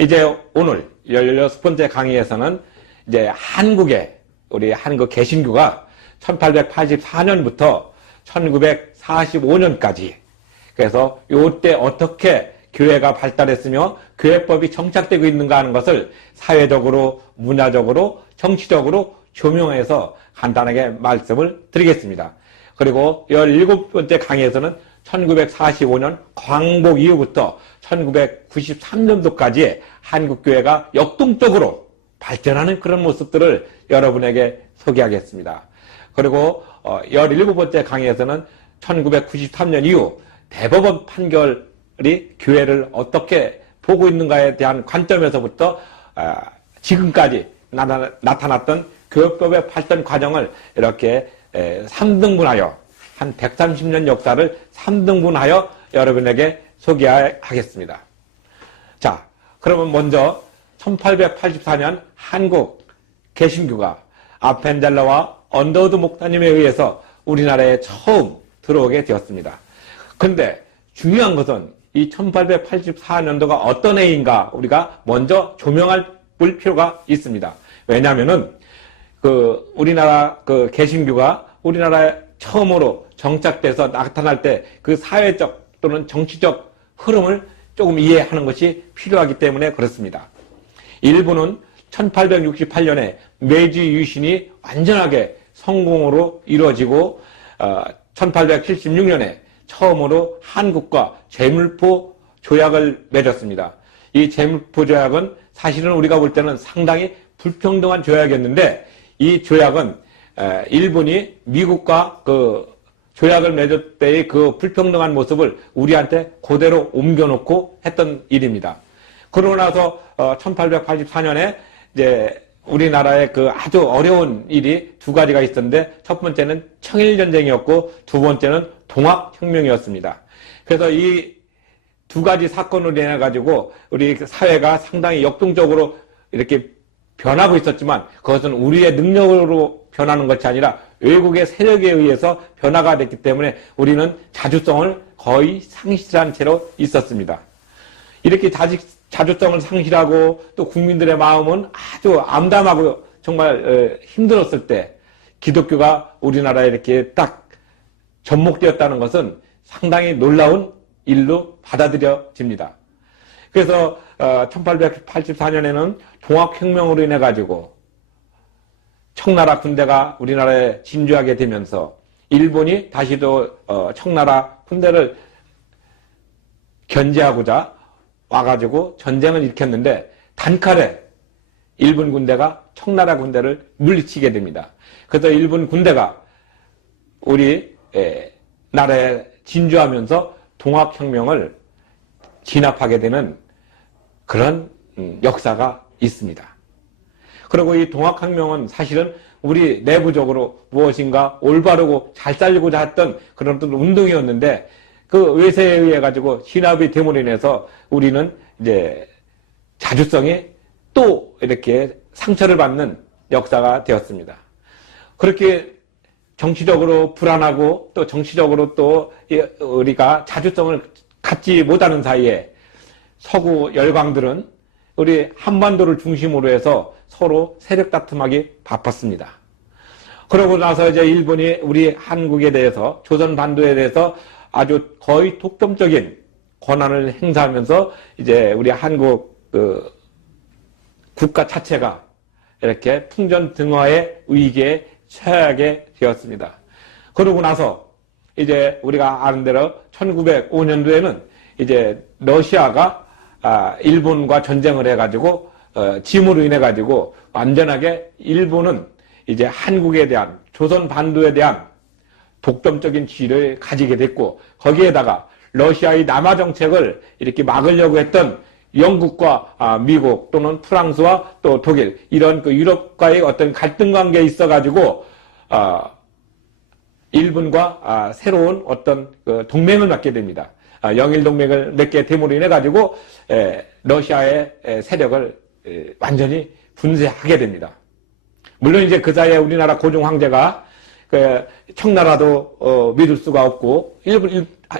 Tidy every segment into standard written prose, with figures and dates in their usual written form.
이제 오늘 16번째 강의에서는 이제 우리 한국 개신교가 1884년부터 1945년까지, 그래서 요때 어떻게 교회가 발달했으며 교회법이 정착되고 있는가 하는 것을 사회적으로, 문화적으로, 정치적으로 조명해서 간단하게 말씀을 드리겠습니다. 그리고 17번째 강의에서는 1945년 광복 이후부터 1993년도까지 한국교회가 역동적으로 발전하는 그런 모습들을 여러분에게 소개하겠습니다. 그리고 17번째 강의에서는 1993년 이후 대법원 판결이 교회를 어떻게 보고 있는가에 대한 관점에서부터 지금까지 나타났던 교회법의 발전 과정을 이렇게 3등분하여 한 130년 역사를 3등분하여 여러분에게 소개하겠습니다. 자, 그러면 먼저 1884년 한국 개신교가 아펜젤러와 언더우드 목사님에 의해서 우리나라에 처음 들어오게 되었습니다. 근데 중요한 것은 이 1884년도가 어떤 해인가 우리가 먼저 조명할 필요가 있습니다. 왜냐하면은 우리나라 개신교가 우리나라에 처음으로 정착돼서 나타날 때 그 사회적 또는 정치적 흐름을 조금 이해하는 것이 필요하기 때문에 그렇습니다. 일본은 1868년에 메이지 유신이 완전하게 성공으로 이루어지고 1876년에 처음으로 한국과 제물포 조약을 맺었습니다. 이 제물포 조약은 사실은 우리가 볼 때는 상당히 불평등한 조약이었는데, 이 조약은 일본이 미국과 조약을 맺을 때의 그 불평등한 모습을 우리한테 그대로 옮겨놓고 했던 일입니다. 그러고 나서 1884년에 이제 우리나라에 아주 어려운 일이 두 가지가 있었는데, 첫 번째는 청일전쟁이었고 두 번째는 동학혁명이었습니다. 그래서 이 두 가지 사건으로 인해 가지고 우리 사회가 상당히 역동적으로 이렇게 변하고 있었지만, 그것은 우리의 능력으로 변하는 것이 아니라 외국의 세력에 의해서 변화가 됐기 때문에 우리는 자주성을 거의 상실한 채로 있었습니다. 이렇게 자주성을 상실하고 또 국민들의 마음은 아주 암담하고 정말 힘들었을 때 기독교가 우리나라에 이렇게 딱 접목되었다는 것은 상당히 놀라운 일로 받아들여집니다. 그래서 1884년에는 동학혁명으로 인해 가지고 청나라 군대가 우리나라에 진주하게 되면서 일본이 다시도 청나라 군대를 견제하고자 와가지고 전쟁을 일으켰는데, 단칼에 일본 군대가 청나라 군대를 물리치게 됩니다. 그래서 일본 군대가 우리 나라에 진주하면서 동학혁명을 진압하게 되는 그런 역사가 있습니다. 그리고 이 동학혁명은 사실은 우리 내부적으로 무엇인가 올바르고 잘 살리고자 했던 그런 운동이었는데, 그 외세에 의해 가지고 진압이 됨으로 인해서 우리는 이제 자주성이 또 이렇게 상처를 받는 역사가 되었습니다. 그렇게 정치적으로 불안하고 또 정치적으로 또 우리가 자주성을 갖지 못하는 사이에 서구 열강들은 우리 한반도를 중심으로 해서 서로 세력 다툼하기 바빴습니다. 그러고 나서 이제 일본이 우리 한국에 대해서, 조선 반도에 대해서 아주 거의 독점적인 권한을 행사하면서 이제 우리 한국 국가 자체가 이렇게 풍전등화의 위기에 처하게 되었습니다. 그러고 나서 이제 우리가 아는 대로 1905년도에는 이제 러시아가 일본과 전쟁을 해가지고 짐으로 인해 가지고 완전하게 일본은 이제 한국에 대한, 조선 반도에 대한 독점적인 지위를 가지게 됐고, 거기에다가 러시아의 남하 정책을 이렇게 막으려고 했던 영국과 미국 또는 프랑스와 또 독일, 이런 유럽과의 어떤 갈등 관계에 있어 가지고 일본과 새로운 어떤 동맹을 맺게 됩니다. 영일 동맹을 맺게 됨으로 인해 가지고 러시아의 세력을 완전히 분쇄하게 됩니다. 물론 이제 그 사이에 우리나라 고종 황제가 청나라도 믿을 수가 없고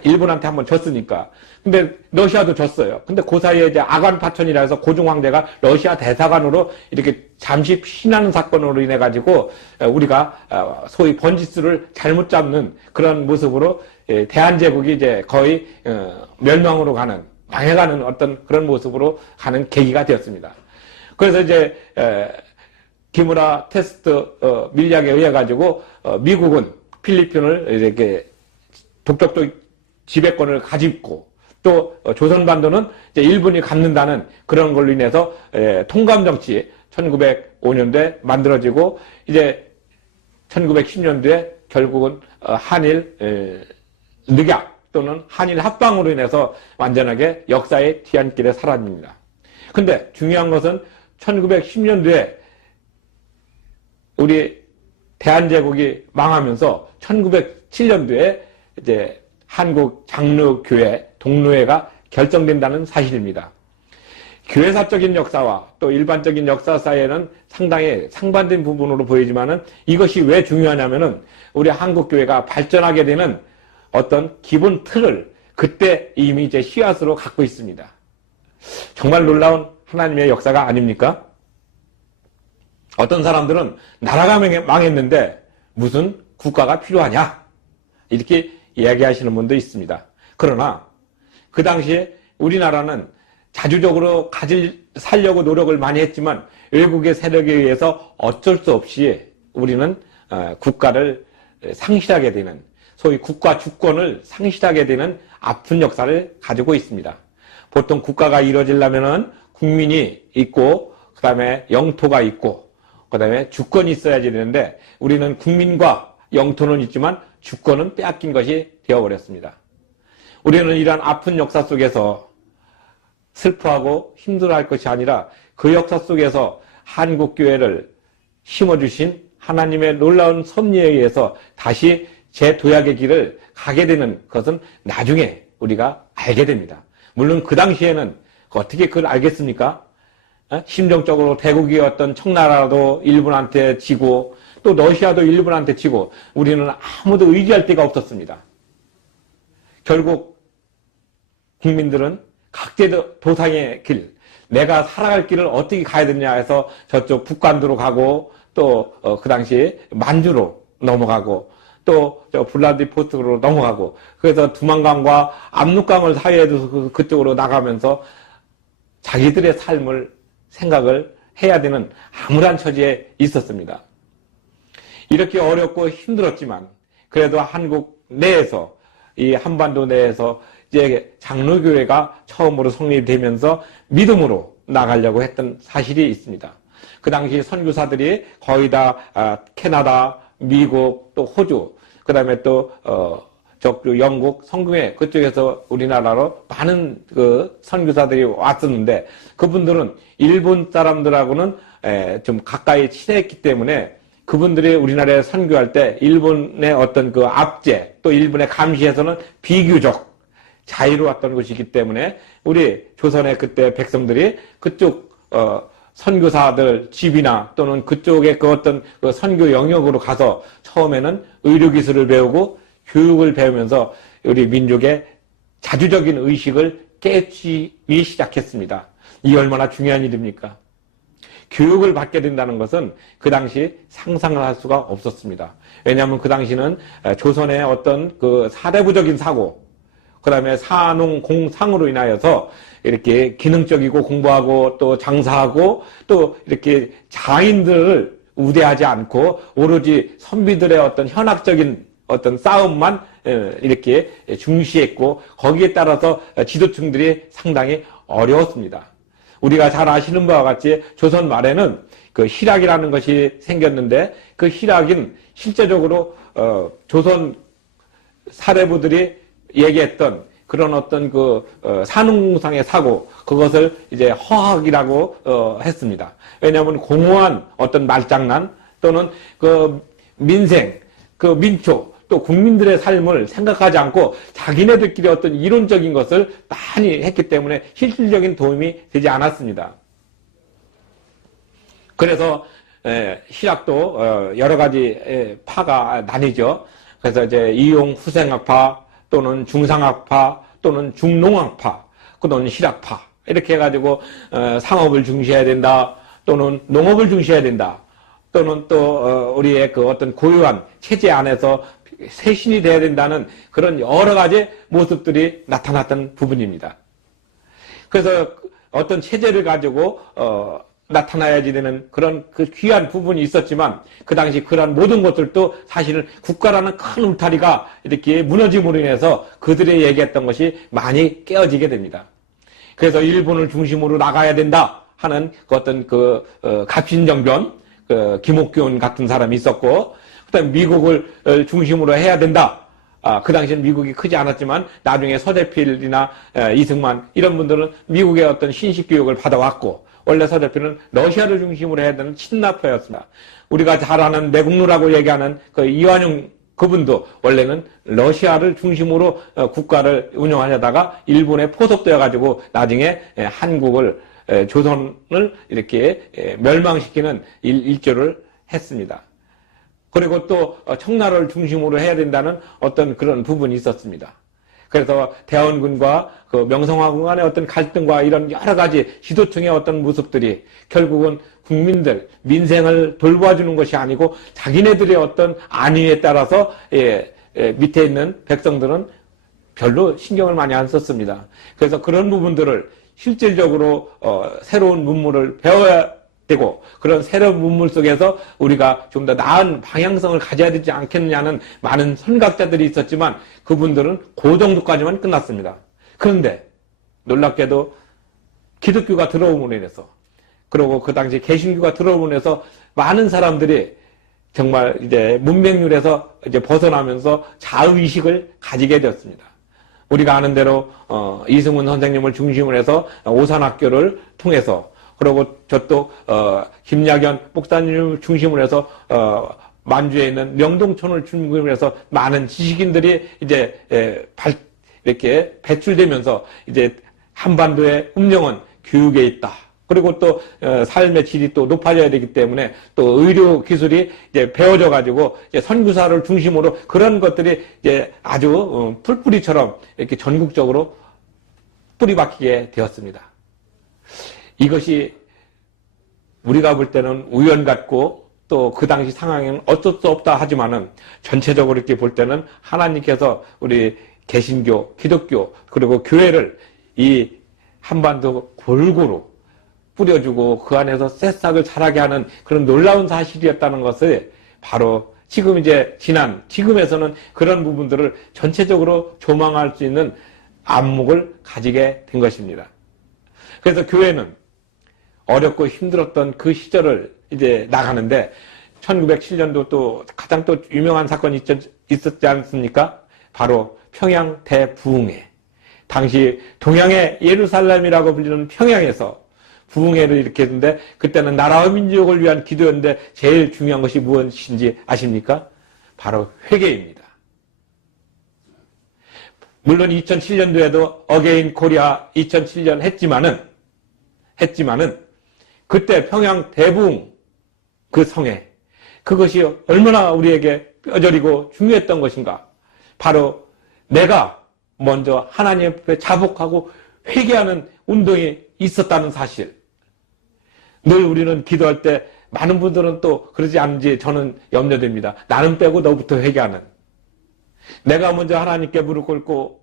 일본한테 한번 졌으니까. 근데 러시아도 졌어요. 근데 그 사이에 이제 아간 파천이라 해서 고종 황제가 러시아 대사관으로 이렇게 잠시 피신하는 사건으로 인해 가지고 우리가 소위 번지수를 잘못 잡는 그런 모습으로 대한제국이 이제 거의 멸망으로 가는, 망해가는 어떤 그런 모습으로 가는 계기가 되었습니다. 그래서 이제 기무라 테스트 밀약에 의해 가지고 미국은 필리핀을 이렇게 독점적 지배권을 가지고 또 조선반도는 이제 일본이 갖는다는 그런 걸로 인해서 통감정치 1905년도에 만들어지고 이제 1910년도에 결국은 한일 늑약 또는 한일 합방으로 인해서 완전하게 역사의 뒤안길에 사라집니다. 근데 중요한 것은 1910년도에 우리 대한제국이 망하면서 1907년도에 이제 한국 장로교회 동로회가 결정된다는 사실입니다. 교회사적인 역사와 또 일반적인 역사 사이에는 상당히 상반된 부분으로 보이지만은 이것이 왜 중요하냐면은 우리 한국교회가 발전하게 되는 어떤 기본 틀을 그때 이미 이제 씨앗으로 갖고 있습니다. 정말 놀라운 하나님의 역사가 아닙니까? 어떤 사람들은 나라가 망했는데 무슨 국가가 필요하냐? 이렇게 이야기하시는 분도 있습니다. 그러나 그 당시에 우리나라는 자주적으로 살려고 노력을 많이 했지만 외국의 세력에 의해서 어쩔 수 없이 우리는 국가를 상실하게 되는, 소위 국가 주권을 상실하게 되는 아픈 역사를 가지고 있습니다. 보통 국가가 이루어지려면은 국민이 있고 그 다음에 영토가 있고 그 다음에 주권이 있어야지 되는데 우리는 국민과 영토는 있지만 주권은 빼앗긴 것이 되어버렸습니다. 우리는 이러한 아픈 역사 속에서 슬퍼하고 힘들어할 것이 아니라 그 역사 속에서 한국교회를 심어주신 하나님의 놀라운 섭리에 의해서 다시 재도약의 길을 가게 되는 것은 나중에 우리가 알게 됩니다. 물론 그 당시에는 어떻게 그걸 알겠습니까? 심정적으로 대국이었던 청나라도 일본한테 지고 또 러시아도 일본한테 지고 우리는 아무도 의지할 데가 없었습니다. 결국 국민들은 각계 도상의 길, 내가 살아갈 길을 어떻게 가야 되냐 해서 저쪽 북간도로 가고 또 그 당시 만주로 넘어가고 또 저 블라디보스토크로 넘어가고 그래서 두만강과 압록강을 사이에도 그쪽으로 나가면서 자기들의 삶을 생각을 해야 되는 암울한 처지에 있었습니다. 이렇게 어렵고 힘들었지만 그래도 한국 내에서 이 한반도 내에서 이제 장로교회가 처음으로 성립되면서 믿음으로 나가려고 했던 사실이 있습니다. 그 당시 선교사들이 거의 다 캐나다, 미국, 또 호주, 그 다음에 또 영국, 성공회 그쪽에서 우리나라로 많은 그 선교사들이 왔었는데 그분들은 일본 사람들하고는 좀 가까이 친했기 때문에 그분들이 우리나라에 선교할 때 일본의 어떤 그 압제 또 일본의 감시에서는 비교적 자유로웠던 것이기 때문에 우리 조선의 그때 백성들이 그쪽 선교사들 집이나 또는 그쪽의 그 어떤 그 선교 영역으로 가서 처음에는 의료기술을 배우고 교육을 배우면서 우리 민족의 자주적인 의식을 깨우치기 시작했습니다. 이게 얼마나 중요한 일입니까? 교육을 받게 된다는 것은 그 당시 상상을 할 수가 없었습니다. 왜냐하면 그 당시는 조선의 어떤 그 사대부적인 사고, 그 다음에 산농공상으로 인하여서 이렇게 기능적이고 공부하고 또 장사하고 또 이렇게 장인들을 우대하지 않고 오로지 선비들의 어떤 현학적인 어떤 싸움만 이렇게 중시했고 거기에 따라서 지도층들이 상당히 어려웠습니다. 우리가 잘 아시는 바와 같이 조선 말에는 그 희락이라는 것이 생겼는데 그 희락은 실제적으로 조선 사대부들이 얘기했던 그런 어떤 그 산업공상의 사고 그것을 이제 허학이라고 했습니다. 왜냐하면 공허한 어떤 말장난 또는 그 민생, 그 민초 또 국민들의 삶을 생각하지 않고 자기네들끼리 어떤 이론적인 것을 많이 했기 때문에 실질적인 도움이 되지 않았습니다. 그래서 희락도 여러 가지 파가 나뉘죠. 그래서 이제 이용 후생학파 또는 중상학파, 또는 중농학파, 또는 실학파 이렇게 해가지고 상업을 중시해야 된다, 또는 농업을 중시해야 된다, 또는 또 우리의 그 어떤 고유한 체제 안에서 쇄신이 돼야 된다는 그런 여러 가지 모습들이 나타났던 부분입니다. 그래서 어떤 체제를 가지고 나타나야지 되는 그런 그 귀한 부분이 있었지만 그 당시 그런 모든 것들도 사실은 국가라는 큰 울타리가 이렇게 무너짐으로 인해서 그들이 얘기했던 것이 많이 깨어지게 됩니다. 그래서 일본을 중심으로 나가야 된다 하는 그 어떤 갑신정변, 김옥균 같은 사람이 있었고, 그다음에 미국을 중심으로 해야 된다. 그 당시엔 미국이 크지 않았지만 나중에 서대필이나 이승만 이런 분들은 미국의 어떤 신식 교육을 받아왔고, 원래 서대필은 러시아를 중심으로 해야 되는 친나파였습니다. 우리가 잘 아는 내국노라고 얘기하는 그 이완용 그분도 원래는 러시아를 중심으로 국가를 운영하려다가 일본에 포섭되어 가지고 나중에 한국을 조선을 이렇게 멸망시키는 일조를 했습니다. 그리고 또 청나라를 중심으로 해야 된다는 어떤 그런 부분이 있었습니다. 그래서 대원군과 그 명성황후 간의 어떤 갈등과 이런 여러 가지 지도층의 어떤 모습들이 결국은 국민들, 민생을 돌봐주는 것이 아니고 자기네들의 어떤 안위에 따라서 밑에 있는 백성들은 별로 신경을 많이 안 썼습니다. 그래서 그런 부분들을 실질적으로 새로운 문물을 배워야 되고, 그런 새로운 문물 속에서 우리가 좀 더 나은 방향성을 가져야 되지 않겠느냐는 많은 선각자들이 있었지만 그분들은 그 정도까지만 끝났습니다. 그런데 놀랍게도 기독교가 들어옴으로 인해서, 그리고 그 당시 개신교가 들어옴으로 인해서 많은 사람들이 정말 이제 문맹률에서 이제 벗어나면서 자의식을 가지게 되었습니다. 우리가 아는 대로 이승훈 선생님을 중심으로 해서 오산학교를 통해서, 그리고 저또 김약연 목사님을 중심으로 해서 만주에 있는 명동촌을 중심으로 해서 많은 지식인들이 이제 이렇게 배출되면서 이제 한반도의 운명은 교육에 있다. 그리고 또 삶의 질이 또 높아져야 되기 때문에 또 의료 기술이 이제 배워져 가지고 이제 선교사를 중심으로 그런 것들이 이제 아주 풀뿌리처럼 이렇게 전국적으로 뿌리 박히게 되었습니다. 이것이 우리가 볼 때는 우연 같고 또 그 당시 상황에는 어쩔 수 없다 하지만은 전체적으로 이렇게 볼 때는 하나님께서 우리 개신교, 기독교 그리고 교회를 이 한반도 골고루 뿌려주고 그 안에서 새싹을 자라게 하는 그런 놀라운 사실이었다는 것을 바로 지금 이제 지금에서는 그런 부분들을 전체적으로 조망할 수 있는 안목을 가지게 된 것입니다. 그래서 교회는 어렵고 힘들었던 그 시절을 이제 나가는데 1907년도 또 가장 또 유명한 사건이 있었지 않습니까? 바로 평양 대부흥회. 당시 동양의 예루살렘이라고 불리는 평양에서 부흥회를 일으켰는데 그때는 나라와 민족을 위한 기도였는데 제일 중요한 것이 무엇인지 아십니까? 바로 회개입니다. 물론 2007년도에도 어게인 코리아 2007년 했지만은 그때 평양 대부흥 그 성회, 그것이 얼마나 우리에게 뼈저리고 중요했던 것인가. 바로 내가 먼저 하나님 앞에 자복하고 회개하는 운동이 있었다는 사실. 늘 우리는 기도할 때 많은 분들은 또 그러지 않은지 저는 염려됩니다. 나는 빼고 너부터 회개하는. 내가 먼저 하나님께 무릎 꿇고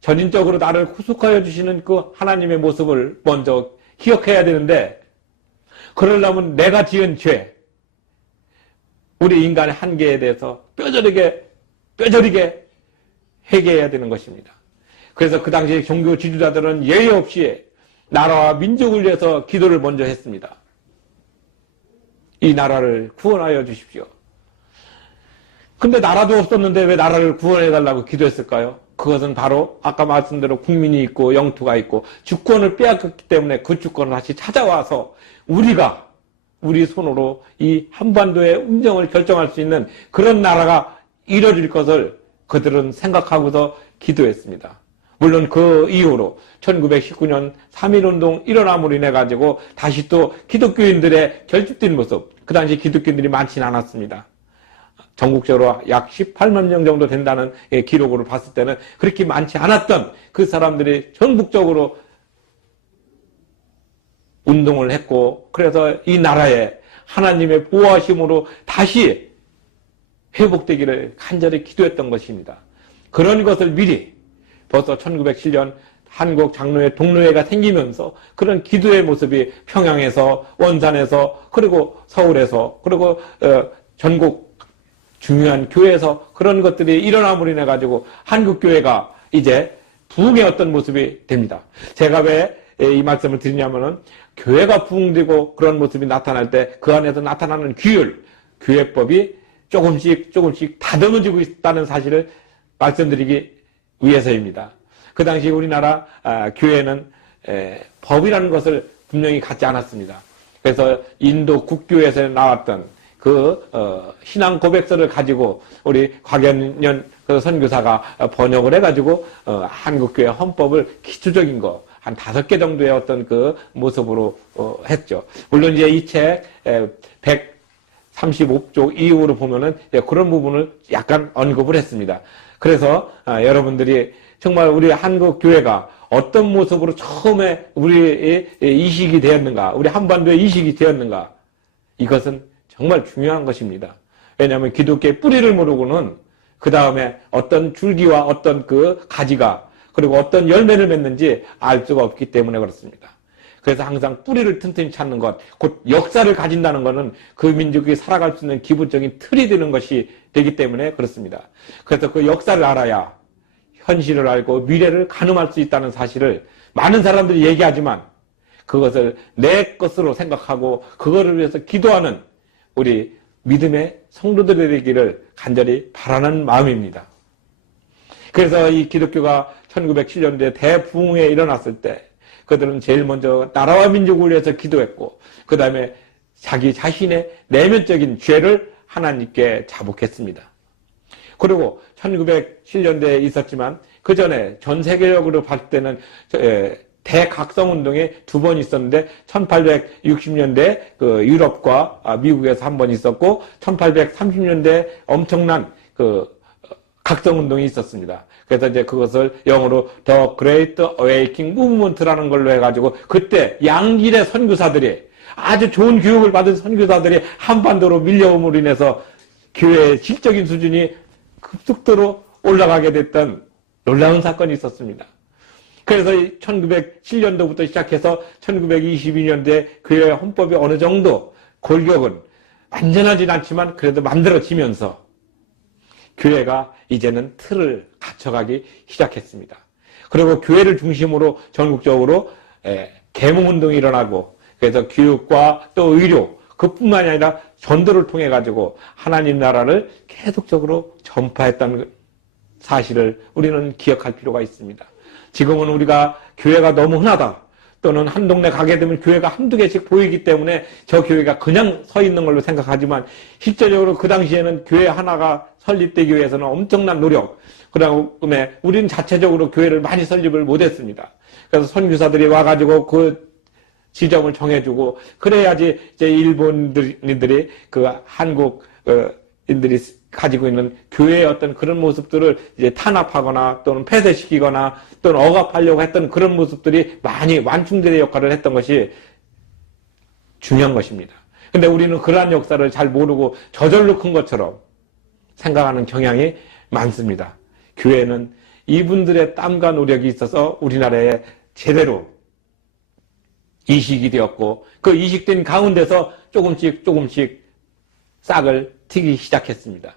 전인적으로 나를 구속하여 주시는 그 하나님의 모습을 먼저 기억해야 되는데, 그러려면 내가 지은 죄, 우리 인간의 한계에 대해서 뼈저리게 회개해야 되는 것입니다. 그래서 그 당시 종교 지도자들은 예외 없이 나라와 민족을 위해서 기도를 먼저 했습니다. 이 나라를 구원하여 주십시오. 근데 나라도 없었는데 왜 나라를 구원해달라고 기도했을까요? 그것은 바로 아까 말씀대로 국민이 있고 영토가 있고 주권을 빼앗겼기 때문에 그 주권을 다시 찾아와서 우리 손으로 이 한반도의 운명을 결정할 수 있는 그런 나라가 이뤄질 것을 그들은 생각하고서 기도했습니다. 물론 그 이후로 1919년 3.1운동 일어남으로 인해 가지고 다시 또 기독교인들의 결집된 모습, 그 당시 기독교인들이 많지는 않았습니다. 전국적으로 약 18만 명 정도 된다는 기록으로 봤을 때는 그렇게 많지 않았던 그 사람들이 전국적으로 운동을 했고, 그래서 이 나라에 하나님의 보호하심으로 다시 회복되기를 간절히 기도했던 것입니다. 그런 것을 미리 벌써 1907년 한국 장로회 동로회가 생기면서 그런 기도의 모습이 평양에서, 원산에서, 그리고 서울에서, 그리고 전국 중요한 교회에서 그런 것들이 일어남으로 인해 가지고 한국교회가 이제 부흥의 어떤 모습이 됩니다. 제가 왜 이 말씀을 드리냐면은 교회가 부흥되고 그런 모습이 나타날 때 그 안에서 나타나는 규율, 교회법이 조금씩 다듬어지고 있다는 사실을 말씀드리기 위해서입니다. 그 당시 우리나라 교회는 법이라는 것을 분명히 갖지 않았습니다. 그래서 인도 국교에서 나왔던 그 신앙 고백서를 가지고 우리 곽연년 그 선교사가 번역을 해가지고 한국교회 헌법을 기초적인 거 한 5개 정도의 어떤 그 모습으로 했죠. 물론 이제 이 책 135쪽 이후로 보면은 그런 부분을 약간 언급을 했습니다. 그래서 여러분들이 정말 우리 한국 교회가 어떤 모습으로 처음에 우리의 이식이 되었는가, 우리 한반도의 이식이 되었는가, 이것은 정말 중요한 것입니다. 왜냐하면 기독교의 뿌리를 모르고는 그 다음에 어떤 줄기와 어떤 그 가지가 그리고 어떤 열매를 맺는지 알 수가 없기 때문에 그렇습니다. 그래서 항상 뿌리를 튼튼히 찾는 것, 곧 역사를 가진다는 것은 그 민족이 살아갈 수 있는 기본적인 틀이 되는 것이 되기 때문에 그렇습니다. 그래서 그 역사를 알아야 현실을 알고 미래를 가늠할 수 있다는 사실을 많은 사람들이 얘기하지만 그것을 내 것으로 생각하고 그거를 위해서 기도하는 우리 믿음의 성도들이 되기를 간절히 바라는 마음입니다. 그래서 이 기독교가 1907년도에 대부흥에 일어났을 때 그들은 제일 먼저 나라와 민족을 위해서 기도했고 그 다음에 자기 자신의 내면적인 죄를 하나님께 자복했습니다. 그리고 1907년대에 있었지만 그 전에 전 세계적으로 봤을 때는 대각성운동이 2번 있었는데 1860년대 그 유럽과 미국에서 한 번 있었고 1830년대 엄청난 그 각성운동이 있었습니다. 그래서 이제 그것을 영어로 The Great Awakening Movement라는 걸로 해가지고 그때 양질의 선교사들이 아주 좋은 교육을 받은 선교사들이 한반도로 밀려옴으로 인해서 교회의 질적인 수준이 급속도로 올라가게 됐던 놀라운 사건이 있었습니다. 그래서 1907년도부터 시작해서 1922년도에 교회 헌법이 어느 정도 골격은 완전하진 않지만 그래도 만들어지면서 교회가 이제는 틀을 갖춰가기 시작했습니다. 그리고 교회를 중심으로 전국적으로 계몽운동이 일어나고 그래서 교육과 또 의료 그뿐만이 아니라 전도를 통해 가지고 하나님 나라를 계속적으로 전파했다는 사실을 우리는 기억할 필요가 있습니다. 지금은 우리가 교회가 너무 흔하다 또는 한 동네 가게 되면 교회가 한두 개씩 보이기 때문에 저 교회가 그냥 서 있는 걸로 생각하지만 실제적으로 그 당시에는 교회 하나가 설립되기 위해서는 엄청난 노력, 그 다음에 우리는 자체적으로 교회를 많이 설립을 못했습니다. 그래서 선교사들이 와가지고 그 지점을 정해주고 그래야지 이제 일본인들이 그 한국인들이 가지고 있는 교회의 어떤 그런 모습들을 이제 탄압하거나 또는 폐쇄시키거나 또는 억압하려고 했던 그런 모습들이 많이 완충들의 역할을 했던 것이 중요한 것입니다. 근데 우리는 그러한 역사를 잘 모르고 저절로 큰 것처럼 생각하는 경향이 많습니다. 교회는 이분들의 땀과 노력이 있어서 우리나라에 제대로 이식이 되었고 그 이식된 가운데서 조금씩 싹을 트기 시작했습니다.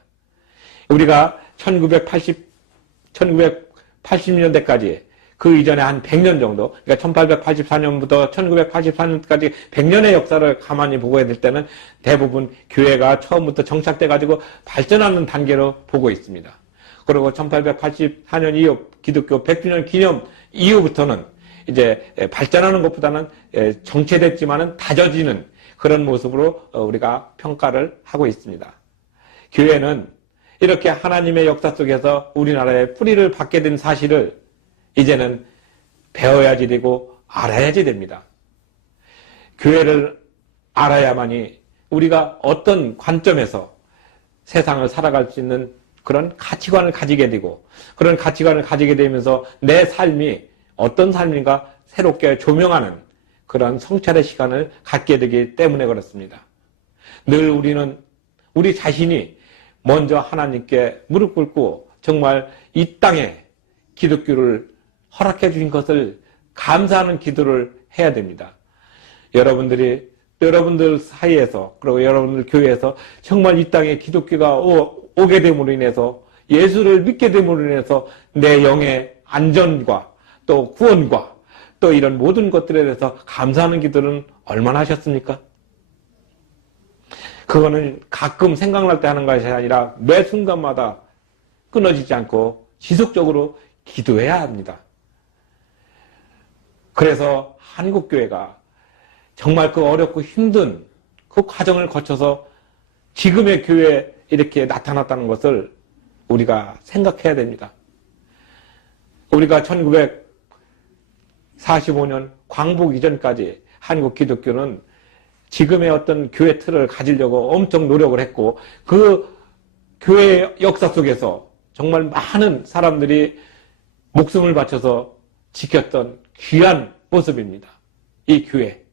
우리가 1980년대까지 그 이전에 한 100년 정도, 그러니까 1884년부터 1984년까지 100년의 역사를 가만히 보고 해야 될 때는 대부분 교회가 처음부터 정착돼가지고 발전하는 단계로 보고 있습니다. 그리고 1884년 이후 기독교 100주년 기념 이후부터는 이제 발전하는 것보다는 정체됐지만은 다져지는 그런 모습으로 우리가 평가를 하고 있습니다. 교회는 이렇게 하나님의 역사 속에서 우리나라의 뿌리를 받게 된 사실을 이제는 배워야지 되고 알아야지 됩니다. 교회를 알아야만이 우리가 어떤 관점에서 세상을 살아갈 수 있는 그런 가치관을 가지게 되고, 그런 가치관을 가지게 되면서 내 삶이 어떤 삶인가 새롭게 조명하는 그런 성찰의 시간을 갖게 되기 때문에 그렇습니다. 늘 우리는 우리 자신이 먼저 하나님께 무릎 꿇고 정말 이 땅에 기독교를 허락해 주신 것을 감사하는 기도를 해야 됩니다. 여러분들 사이에서, 그리고 여러분들 교회에서 정말 이 땅에 기독교가 오게 됨으로 인해서, 예수를 믿게 됨으로 인해서 내 영의 안전과 또 구원과 또 이런 모든 것들에 대해서 감사하는 기도는 얼마나 하셨습니까? 그거는 가끔 생각날 때 하는 것이 아니라 매 순간마다 끊어지지 않고 지속적으로 기도해야 합니다. 그래서 한국교회가 정말 그 어렵고 힘든 그 과정을 거쳐서 지금의 교회에 이렇게 나타났다는 것을 우리가 생각해야 됩니다. 우리가 1945년 광복 이전까지 한국 기독교는 지금의 어떤 교회 틀을 가지려고 엄청 노력을 했고, 그 교회 역사 속에서 정말 많은 사람들이 목숨을 바쳐서 지켰던 귀한 모습입니다. 이 교회.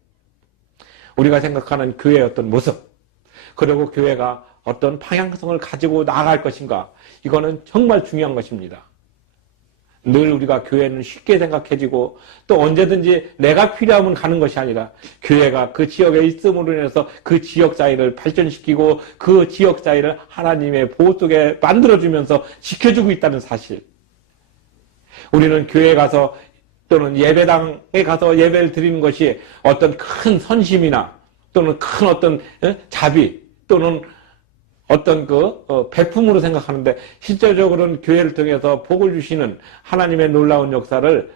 우리가 생각하는 교회의 어떤 모습, 그리고 교회가 어떤 방향성을 가지고 나아갈 것인가, 이거는 정말 중요한 것입니다. 늘 우리가 교회는 쉽게 생각해지고 또 언제든지 내가 필요하면 가는 것이 아니라, 교회가 그 지역에 있음으로 인해서 그 지역 사회를 발전시키고 그 지역 사회를 하나님의 보호 속에 만들어주면서 지켜주고 있다는 사실. 우리는 교회에 가서 또는 예배당에 가서 예배를 드리는 것이 어떤 큰 선심이나 또는 큰 어떤 자비 또는 어떤 배품으로 생각하는데, 실제적으로는 교회를 통해서 복을 주시는 하나님의 놀라운 역사를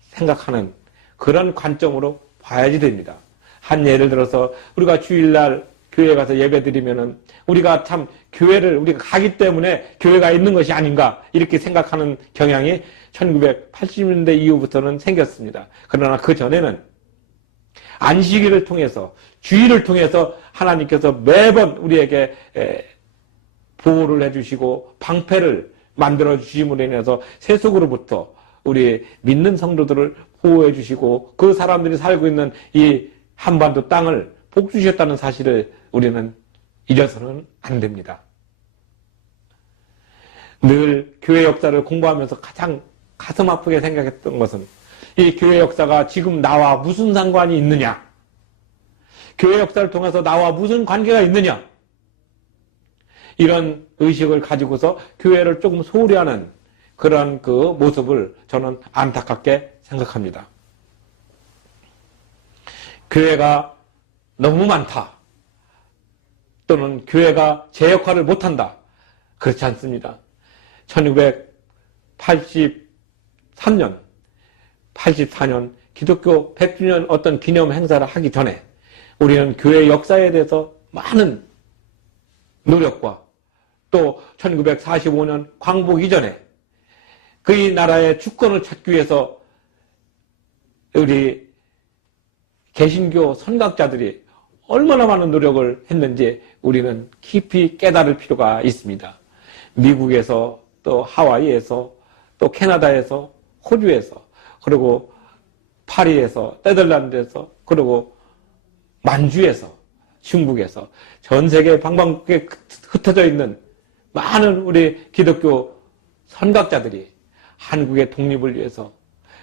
생각하는 그런 관점으로 봐야지 됩니다. 한 예를 들어서 우리가 주일날 교회에 가서 예배 드리면은 우리가 참 교회를 우리가 가기 때문에 교회가 있는 것이 아닌가 이렇게 생각하는 경향이 1980년대 이후부터는 생겼습니다. 그러나 그 전에는 안식일을 통해서, 주일을 통해서 하나님께서 매번 우리에게 보호를 해주시고 방패를 만들어 주심으로 인해서 세속으로부터 우리 믿는 성도들을 보호해 주시고 그 사람들이 살고 있는 이 한반도 땅을 복 주셨다는 사실을 우리는 잊어서는 안 됩니다. 늘 교회 역사를 공부하면서 가장 가슴 아프게 생각했던 것은, 이 교회 역사가 지금 나와 무슨 상관이 있느냐? 교회 역사를 통해서 나와 무슨 관계가 있느냐? 이런 의식을 가지고서 교회를 조금 소홀히 하는 그런 그 모습을 저는 안타깝게 생각합니다. 교회가 너무 많다. 또는 교회가 제 역할을 못한다. 그렇지 않습니다. 1983년, 84년 기독교 100주년 어떤 기념 행사를 하기 전에 우리는 교회 역사에 대해서 많은 노력과 또 1945년 광복 이전에 그 나라의 주권을 찾기 위해서 우리 개신교 선각자들이 얼마나 많은 노력을 했는지 우리는 깊이 깨달을 필요가 있습니다. 미국에서 또 하와이에서 또 캐나다에서 호주에서 그리고 파리에서 네덜란드에서 그리고 만주에서 중국에서 전 세계 방방곡곡에 흩어져 있는 많은 우리 기독교 선각자들이 한국의 독립을 위해서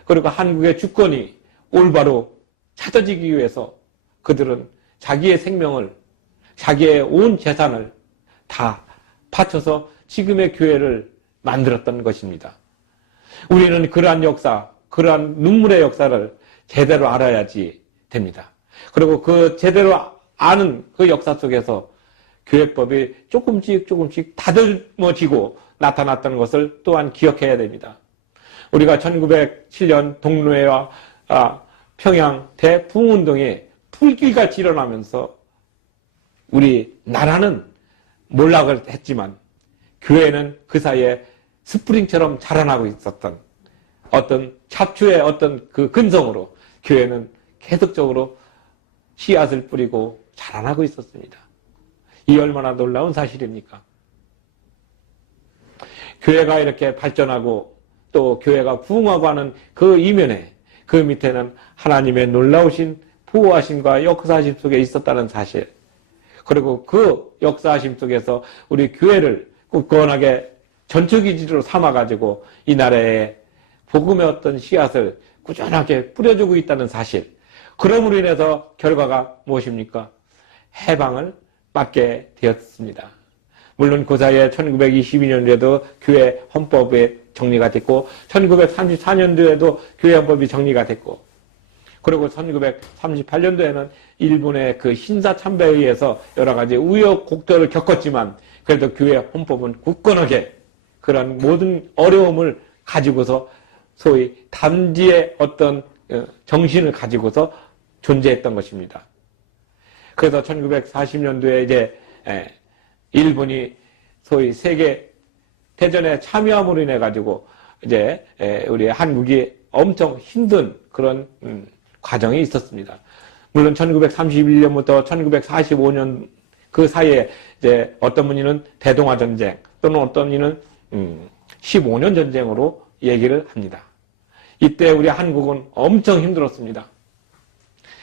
그리고 한국의 주권이 올바로 찾아지기 위해서 그들은 자기의 생명을, 자기의 온 재산을 다 바쳐서 지금의 교회를 만들었던 것입니다. 우리는 그러한 역사, 그러한 눈물의 역사를 제대로 알아야지 됩니다. 그리고 그 제대로 아는 그 역사 속에서 교회법이 조금씩 다듬어지고 나타났다는 것을 또한 기억해야 됩니다. 우리가 1907년 동로회와 평양 대부흥운동이 불길같이 일어나면서 우리 나라는 몰락을 했지만 교회는 그 사이에 스프링처럼 자라나고 있었던 어떤 잡초의 어떤 그 근성으로 교회는 계속적으로 씨앗을 뿌리고 자라나고 있었습니다. 이 얼마나 놀라운 사실입니까? 교회가 이렇게 발전하고 또 교회가 부흥하고 하는 그 이면에 그 밑에는 하나님의 놀라우신 보호하심과 역사하심 속에 있었다는 사실, 그리고 그 역사하심 속에서 우리 교회를 굳건하게 전초기지로 삼아가지고 이 나라에 복음의 어떤 씨앗을 꾸준하게 뿌려주고 있다는 사실, 그럼으로 인해서 결과가 무엇입니까? 해방을 맞게 되었습니다. 물론 그 사이에 1922년도에도 교회 헌법에 정리가 됐고 1934년도에도 교회 헌법이 정리가 됐고, 그리고 1938년도에는 일본의 그 신사 참배에 의해서 여러 가지 우여곡절을 겪었지만 그래도 교회 헌법은 굳건하게 그런 모든 어려움을 가지고서 소위 담지의 어떤 정신을 가지고서 존재했던 것입니다. 그래서 1940년도에 이제 일본이 소위 세계 대전에 참여함으로 인해 가지고 이제 우리 한국이 엄청 힘든 그런 과정이 있었습니다. 물론 1931년부터 1945년 그 사이에 이제 어떤 분이는 대동아 전쟁 또는 어떤 이는 15년 전쟁으로 얘기를 합니다. 이때 우리 한국은 엄청 힘들었습니다.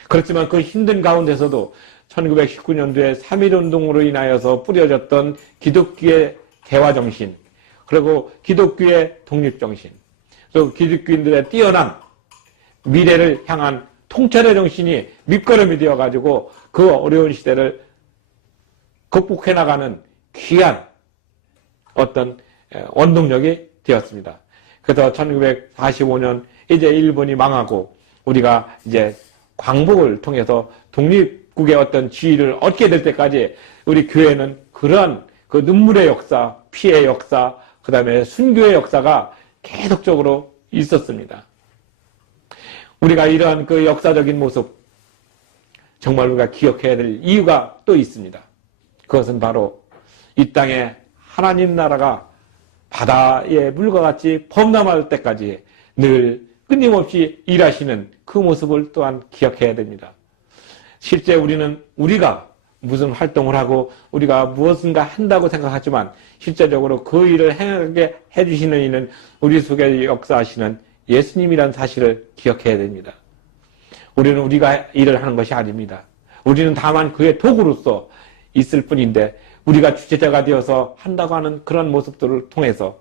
그렇지만 그 힘든 가운데서도 1919년도에 3.1운동으로 인하여서 뿌려졌던 기독교의 대화정신, 그리고 기독교의 독립정신, 또 기독교인들의 뛰어난 미래를 향한 통찰의 정신이 밑거름이 되어가지고 그 어려운 시대를 극복해 나가는 귀한 어떤 원동력이 되었습니다. 그래서 1945년 이제 일본이 망하고 우리가 이제 광복을 통해서 독립국의 어떤 지위를 얻게 될 때까지 우리 교회는 그러한 그 눈물의 역사, 피해의 역사, 그 다음에 순교의 역사가 계속적으로 있었습니다. 우리가 이러한 그 역사적인 모습, 정말 우리가 기억해야 될 이유가 또 있습니다. 그것은 바로 이 땅에 하나님 나라가 바다의 물과 같이 범람할 때까지 늘 끊임없이 일하시는 그 모습을 또한 기억해야 됩니다. 실제 우리가 무슨 활동을 하고 우리가 무엇인가 한다고 생각하지만 실제적으로 그 일을 행하게 해주시는 이는 우리 속에 역사하시는 예수님이라는 사실을 기억해야 됩니다. 우리는 우리가 일을 하는 것이 아닙니다. 우리는 다만 그의 도구로서 있을 뿐인데 우리가 주체자가 되어서 한다고 하는 그런 모습들을 통해서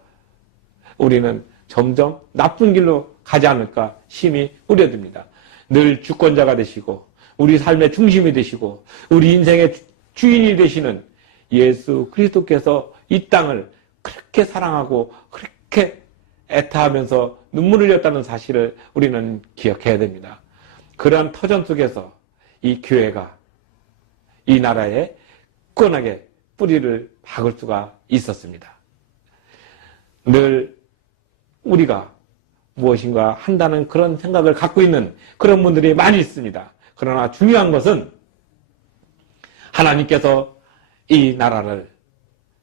우리는 점점 나쁜 길로 가지 않을까 심히 우려됩니다. 늘 주권자가 되시고 우리 삶의 중심이 되시고 우리 인생의 주인이 되시는 예수 그리스도께서 이 땅을 그렇게 사랑하고 그렇게 애타하면서 눈물을 흘렸다는 사실을 우리는 기억해야 됩니다. 그러한 터전 속에서 이 교회가 이 나라에 굳건하게 뿌리를 박을 수가 있었습니다. 늘 우리가 무엇인가 한다는 그런 생각을 갖고 있는 그런 분들이 많이 있습니다. 그러나 중요한 것은 하나님께서 이 나라를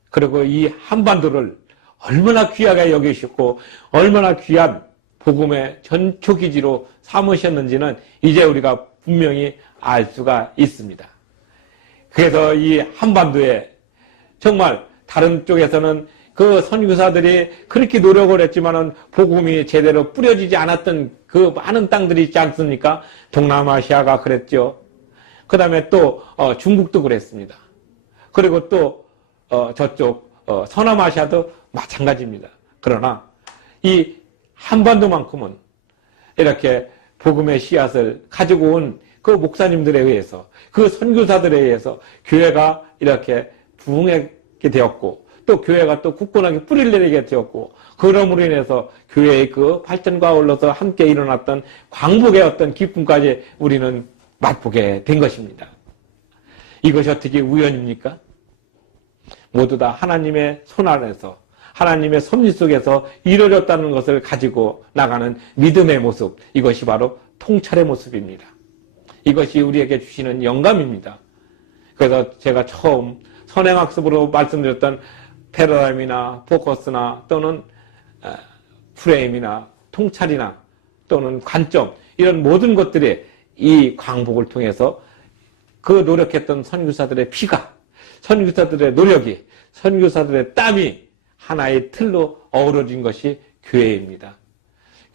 그리고 이 한반도를 얼마나 귀하게 여기셨고 얼마나 귀한 복음의 전초기지로 삼으셨는지는 이제 우리가 분명히 알 수가 있습니다. 그래서 이 한반도에 정말 다른 쪽에서는 그 선교사들이 그렇게 노력을 했지만은 복음이 제대로 뿌려지지 않았던 그 많은 땅들이 있지 않습니까? 동남아시아가 그랬죠. 그 다음에 또 중국도 그랬습니다. 그리고 또 저쪽 서남아시아도 마찬가지입니다. 그러나 이 한반도만큼은 이렇게 복음의 씨앗을 가지고 온 그 목사님들에 의해서 그 선교사들에 의해서 교회가 이렇게 부흥하게 되었고 또 교회가 또 굳건하게 뿌리를 내리게 되었고 그러므로 인해서 교회의 그 발전과 아울러서 함께 일어났던 광복의 어떤 기쁨까지 우리는 맛보게 된 것입니다. 이것이 어떻게 우연입니까? 모두 다 하나님의 손 안에서 하나님의 섭리 속에서 이루어졌다는 것을 가지고 나가는 믿음의 모습, 이것이 바로 통찰의 모습입니다. 이것이 우리에게 주시는 영감입니다. 그래서 제가 처음 선행학습으로 말씀드렸던 패러다임이나 포커스나 또는 프레임이나 통찰이나 또는 관점, 이런 모든 것들이 이 광복을 통해서 그 노력했던 선교사들의 피가, 선교사들의 노력이, 선교사들의 땀이 하나의 틀로 어우러진 것이 교회입니다.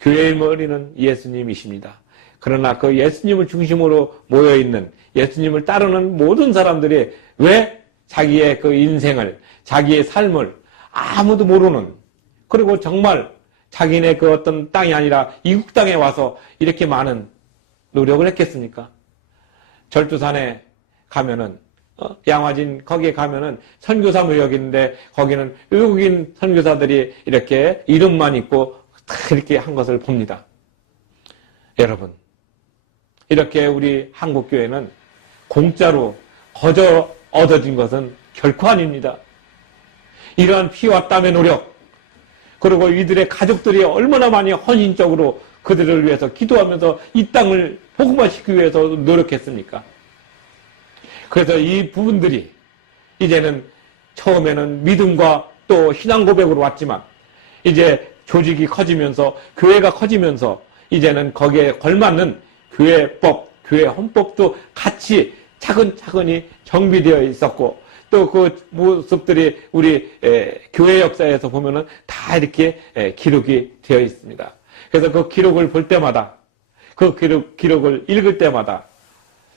교회의 머리는 예수님이십니다. 그러나 그 예수님을 중심으로 모여있는, 예수님을 따르는 모든 사람들이 왜 자기의 그 인생을, 자기의 삶을 아무도 모르는, 그리고 정말 자기네 그 어떤 땅이 아니라 이국 땅에 와서 이렇게 많은 노력을 했겠습니까? 절두산에 가면은, 양화진 거기에 가면은 선교사 무역인데 거기는 외국인 선교사들이 이렇게 이름만 있고 다 이렇게 한 것을 봅니다. 여러분, 이렇게 우리 한국교회는 공짜로 거저 얻어진 것은 결코 아닙니다. 이러한 피와 땀의 노력, 그리고 이들의 가족들이 얼마나 많이 헌신적으로 그들을 위해서 기도하면서 이 땅을 복음화시키기 위해서 노력했습니까? 그래서 이 부분들이 이제는 처음에는 믿음과 또 신앙 고백으로 왔지만 이제 조직이 커지면서 교회가 커지면서 이제는 거기에 걸맞는 교회법, 교회 헌법도 같이 차근차근히 정비되어 있었고 또 그 모습들이 우리 교회 역사에서 보면은 다 이렇게 기록이 되어 있습니다. 그래서 그 기록을 볼 때마다 그 기록을 읽을 때마다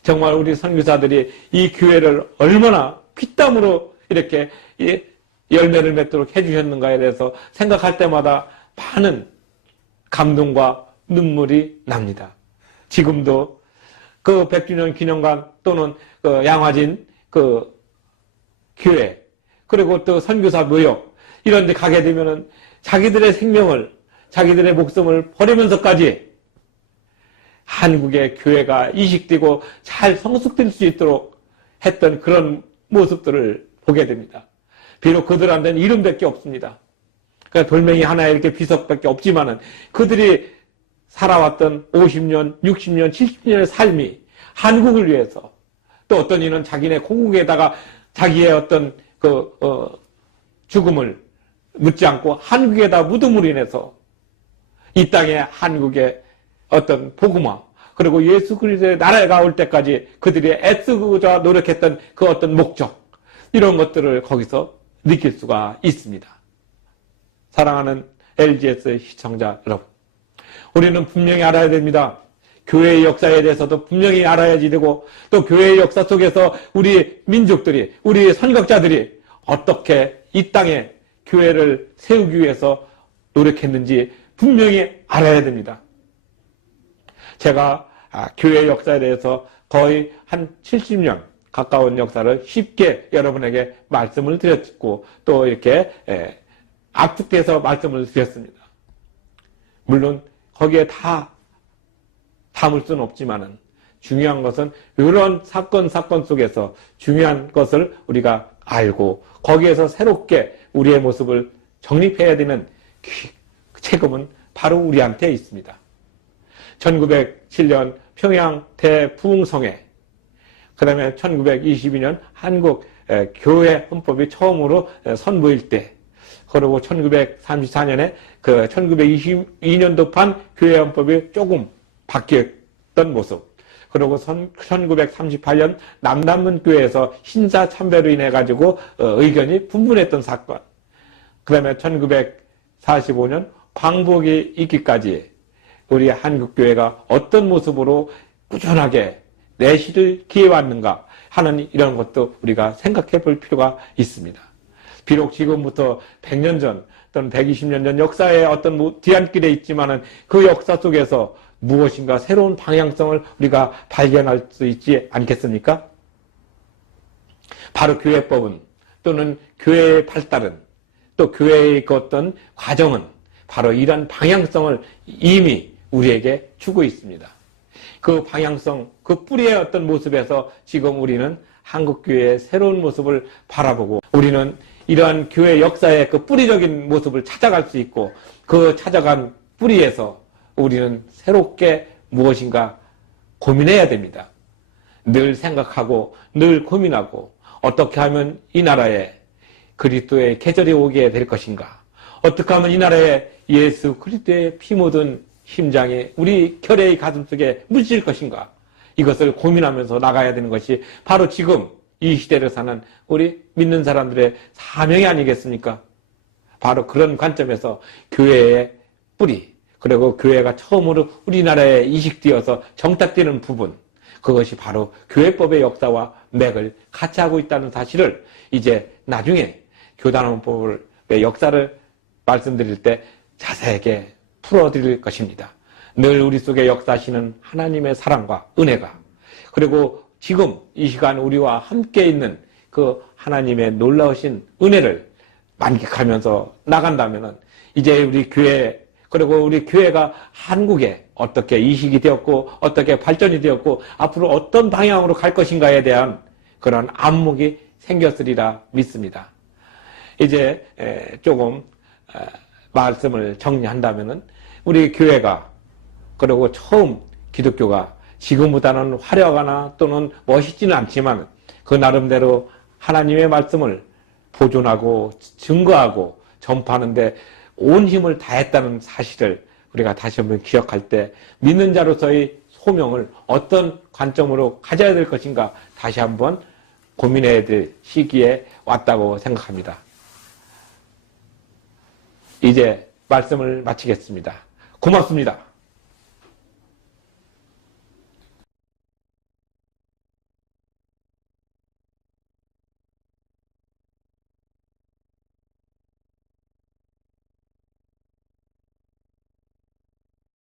정말 우리 선교사들이 이 교회를 얼마나 피땀으로 이렇게 열매를 맺도록 해주셨는가에 대해서 생각할 때마다 많은 감동과 눈물이 납니다. 지금도 그 100주년 기념관 또는 그 양화진 그 교회 그리고 또 선교사 무역 이런 데 가게 되면은 자기들의 생명을 자기들의 목숨을 버리면서까지 한국의 교회가 이식되고 잘 성숙될 수 있도록 했던 그런 모습들을 보게 됩니다. 비록 그들한테는 이름밖에 없습니다. 그러니까 돌멩이 하나 이렇게 비석밖에 없지만은 그들이 살아왔던 50년, 60년, 70년의 삶이 한국을 위해서 또 어떤 이는 자기네 고국에다가 자기의 어떤 죽음을 묻지 않고 한국에다 무덤으로 인해서 이 땅에 한국의 어떤 복음화 그리고 예수 그리스도의 나라가 올 때까지 그들이 애쓰고자 노력했던 그 어떤 목적 이런 것들을 거기서 느낄 수가 있습니다. 사랑하는 LGS 시청자 여러분, 우리는 분명히 알아야 됩니다. 교회의 역사에 대해서도 분명히 알아야지 되고 또 교회의 역사 속에서 우리 민족들이 우리 선각자들이 어떻게 이 땅에 교회를 세우기 위해서 노력했는지 분명히 알아야 됩니다. 제가 교회 역사에 대해서 거의 한 70년 가까운 역사를 쉽게 여러분에게 말씀을 드렸고 또 이렇게 압축돼서 말씀을 드렸습니다. 물론 거기에 다 담을 수는 없지만은 중요한 것은 이런 사건 속에서 중요한 것을 우리가 알고 거기에서 새롭게 우리의 모습을 정립해야 되는 책임은 바로 우리한테 있습니다. 1907년 평양 대부흥성회, 그 다음에 1922년 한국 교회 헌법이 처음으로 선보일 때, 그리고 1934년에 그 1922년도판 교회 헌법이 조금 바뀌었던 모습, 그리고 1938년 남단문교회에서 신사참배로 인해 가지고 의견이 분분했던 사건, 그 다음에 1945년 광복이 있기까지 우리 한국교회가 어떤 모습으로 꾸준하게 내실을 기해왔는가 하는 이런 것도 우리가 생각해 볼 필요가 있습니다. 비록 지금부터 100년 전 또는 120년 전 역사의 어떤 뒤안길에 있지만은 그 역사 속에서 무엇인가 새로운 방향성을 우리가 발견할 수 있지 않겠습니까? 바로 교회법은 또는 교회의 발달은 또 교회의 그 어떤 과정은 바로 이런 방향성을 이미 우리에게 주고 있습니다. 그 방향성, 그 뿌리의 어떤 모습에서 지금 우리는 한국교회의 새로운 모습을 바라보고 우리는 이러한 교회 역사의 그 뿌리적인 모습을 찾아갈 수 있고 그 찾아간 뿌리에서 우리는 새롭게 무엇인가 고민해야 됩니다. 늘 생각하고 늘 고민하고 어떻게 하면 이 나라에 그리스도의 계절이 오게 될 것인가, 어떻게 하면 이 나라에 예수 그리스도의 피 묻은 심장이 우리 결의의 가슴 속에 묻힐 것인가, 이것을 고민하면서 나가야 되는 것이 바로 지금 이 시대를 사는 우리 믿는 사람들의 사명이 아니겠습니까? 바로 그런 관점에서 교회의 뿌리, 그리고 교회가 처음으로 우리나라에 이식되어서 정착되는 부분, 그것이 바로 교회법의 역사와 맥을 같이 하고 있다는 사실을 이제 나중에 교단원법의 역사를 말씀드릴 때 자세하게 풀어드릴 것입니다. 늘 우리 속에 역사하시는 하나님의 사랑과 은혜가, 그리고 지금 이 시간 우리와 함께 있는 그 하나님의 놀라우신 은혜를 만끽하면서 나간다면은 이제 우리 교회, 그리고 우리 교회가 한국에 어떻게 이식이 되었고 어떻게 발전이 되었고 앞으로 어떤 방향으로 갈 것인가에 대한 그런 안목이 생겼으리라 믿습니다. 이제 조금 말씀을 정리한다면은 우리 교회가, 그리고 처음 기독교가 지금보다는 화려하거나 또는 멋있지는 않지만 그 나름대로 하나님의 말씀을 보존하고 증거하고 전파하는데 온 힘을 다했다는 사실을 우리가 다시 한번 기억할 때 믿는 자로서의 소명을 어떤 관점으로 가져야 될 것인가 다시 한번 고민해야 될 시기에 왔다고 생각합니다. 이제 말씀을 마치겠습니다. 고맙습니다.